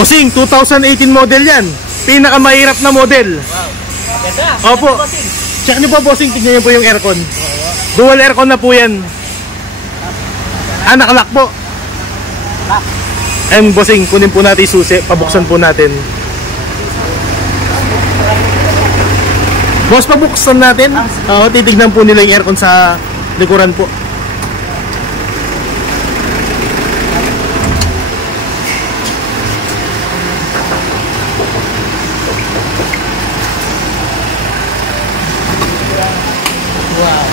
Bossing, 2018 model yan. Pinakamahirap na model. Ganda. Opo. Check nyo po, bossing. Tignan nyo po yung aircon. Dual aircon na po yan. Nakalak po. And bossing, kunin po natin yung susi. Pabuksan po natin. Boss, pabuksan natin. Titignan po nila yung aircon sa likuran po. Wow.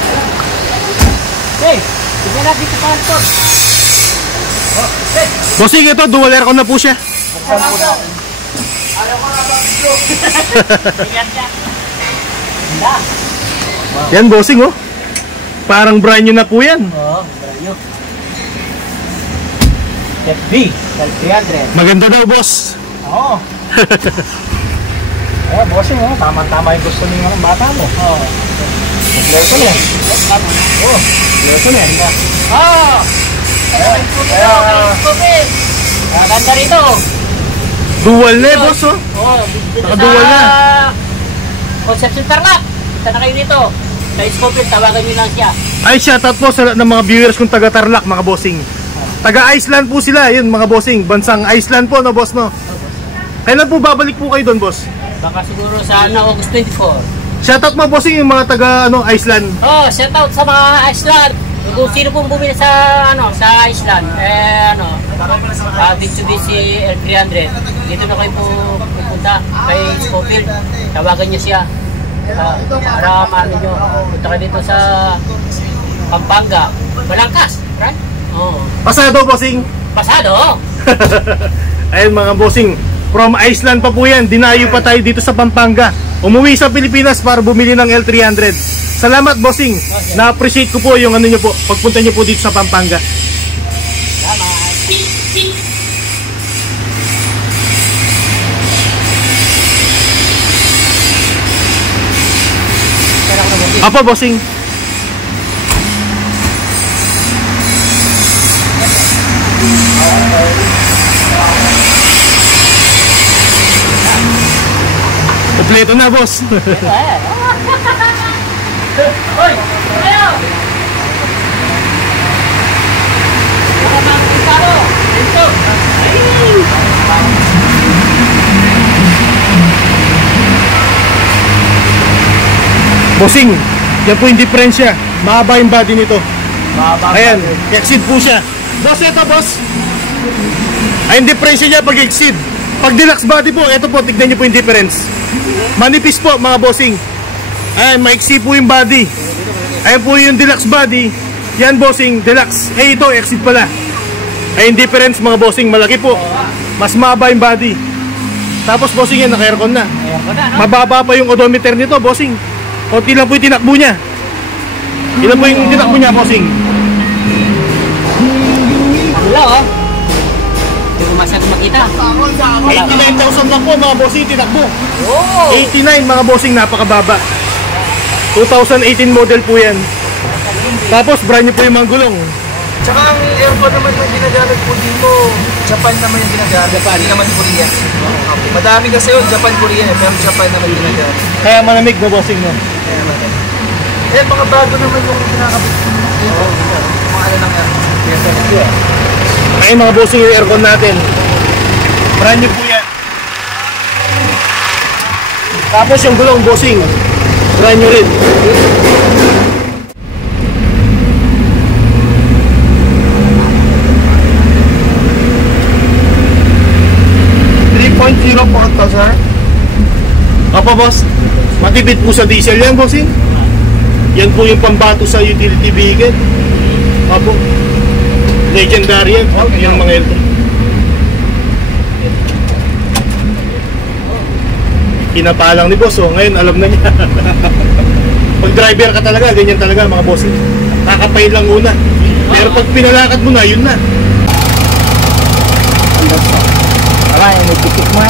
Hey, tignan natin sa kanto. Bossing, ito, dual aircon na po siya. Buksan po natin. Ayaw ko na ba video? Tingnan niya. Yan, bossing, oh. Parang brand new na po yan. Oo, brand new. FB, 300. Maganda daw, boss. Oo. Bossing, oh. Tama-tama yung gusto niyo ng bata mo. Oo. Ito niya. Oo. Ito niya. Oo. Ganda rito. Dual na eh, boss, oh. Oo. Naka-dual na. Conception Tarlac. Kita na kayo dito. Sa Scofield, tawagan nyo lang siya. Ay, shoutout po sa ng mga viewers kong taga Tarlac, mga bossing. Taga Iceland po sila, yun mga bossing. Bansang Iceland po, no, boss, no? Kailan po babalik po kayo doon, boss? Baka siguro sa August 24. Shoutout mga bossing, yung mga taga Iceland. Oh, shoutout sa mga Iceland. Kung sino pong bumili sa sa Iceland, Mitsubishi L300. Dito na kayo po pupunta kay Scofield. Tawagan niyo siya. Para maano nyo, punta kayo dito sa Pampanga. Balangkas, right? Oh. Pasado, bossing. Pasado? Ayun mga bossing, from Iceland pa po yan. Dinayo pa tayo dito sa Pampanga. Umuwi sa Pilipinas para bumili ng L300. Salamat, bossing. Na-appreciate ko po yung ano nyo po, pagpunta nyo po dito sa Pampanga. Salamat. Apa, bossing? Kompleto na, boss. Hoy! Ayaw! Baka makikita ko! Dito! Bossing, yan po yung diferensya. Mahaba yung body nito. Ayan, exceed po siya. Boss, ito, boss. Ay, yung diferensya niya pag exceed. Pag deluxe body po, ito po, tignan niyo po yung difference. Manipis po, mga bossing. Ayan, maiksi po yung body. Ayan po yung deluxe body. Yan, bossing, deluxe. Eh, ito, exceed pala. Ay, yung difference, mga bossing, malaki po. Mas mahaba yung body. Tapos, bossing, yan, naka-aircon na. Mababa pa yung odometer nito, bossing. Konti lang po yung tinakbo niya. Ilan po yung tinakbo niya, bossing? Ano lang, oh? Hindi ko masyado makita. 89,000 lang po, mga bossing, tinakbo. Oh! 89, mga bossing, napakababa. 2018 model po yan. Tapos, brand new po yung mga gulong. Tsaka ang aircon naman yung ginagamit po dito, Japan naman yung ginagamit, hindi naman Korea. Madami kasi yun, Japan, Korea, pero Japan naman yung ginagamit. Kaya malamig na, bossing, no? Kaya malamig. Eh, mga bago naman yung kinakabit dito. Mga ano ng aircon. Ay, mga bossing, yung aircon natin. Brand new po yan. Tapos yung gulong, bossing, brand new rin. 3.0 po ito, sir. Opo, boss. Matipid po sa diesel yan, bossing. Yan po yung pambato sa utility vehicle. Opo. Legendary yan. Yung mga ito. Kinapalang ni boss, oh. Ngayon alam na niya. Pag driver ka talaga, ganyan talaga, mga bossing. Kakapain lang una. Pero pag pinalakad mo na, yun na. Wala, yung may tikik mo.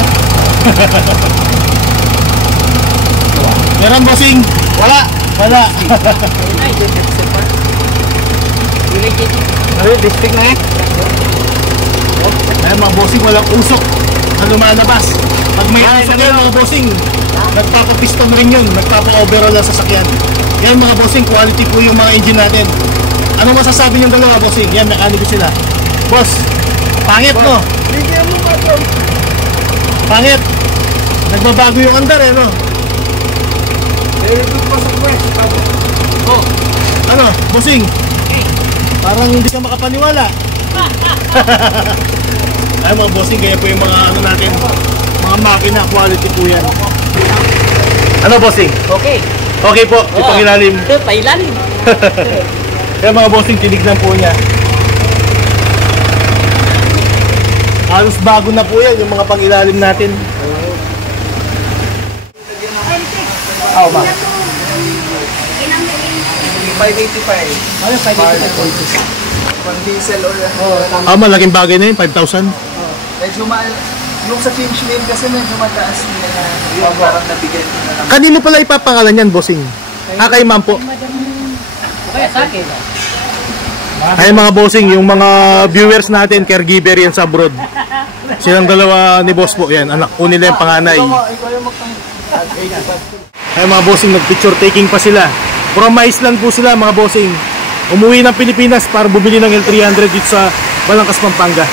Meron, bossing? Wala. Wala. District na eh. Ayan, mga bossing, walang usok. na lumalabas. Pag may aso yan mga bossing, nagpapapiston rin yun, nagpapa-overall ang sasakyan. Yan mga bossing, quality po yung mga engine natin. Ano masasabi yung dalawa bossing? Yan, mekaniko sila. Boss, pangit no? Bigyan mo pa ito. Pangit. Nagbabago yung andar eh no? Ito pa sa quest. Oh, Ano, bossing? Parang hindi ka makapaniwala. Ay mga bossing, kaya po yung mga ano natin, mga makina, quality po yan. Ano bossing? okay. Okay po, ipangilalim. Pailalim. Kaya mga bossing, tinignan po niya. Halos bago na po yan, yung mga pangilalim natin. Oh, ma. 585. Ano, 585? Pang diesel or Malaking bagay na yun, 5,000. medyo mahal. Yung sa change name kasi medyo mataas nila na yung parang nabigyan ko na lang. Kanino pala ipapangalan yan, bossing? Kay ma'am po. Okay, sa akin. Ay mga bossing, yung mga viewers natin, caregiver yan sa abroad. Silang dalawa ni boss po, yan. Anak po nila yung panganay. Ay mga bossing, nag-picture taking pa sila. From Iceland po sila mga bossing. Umuwi ng Pilipinas para bumili ng L300 dito sa Balangkas, Pampanga.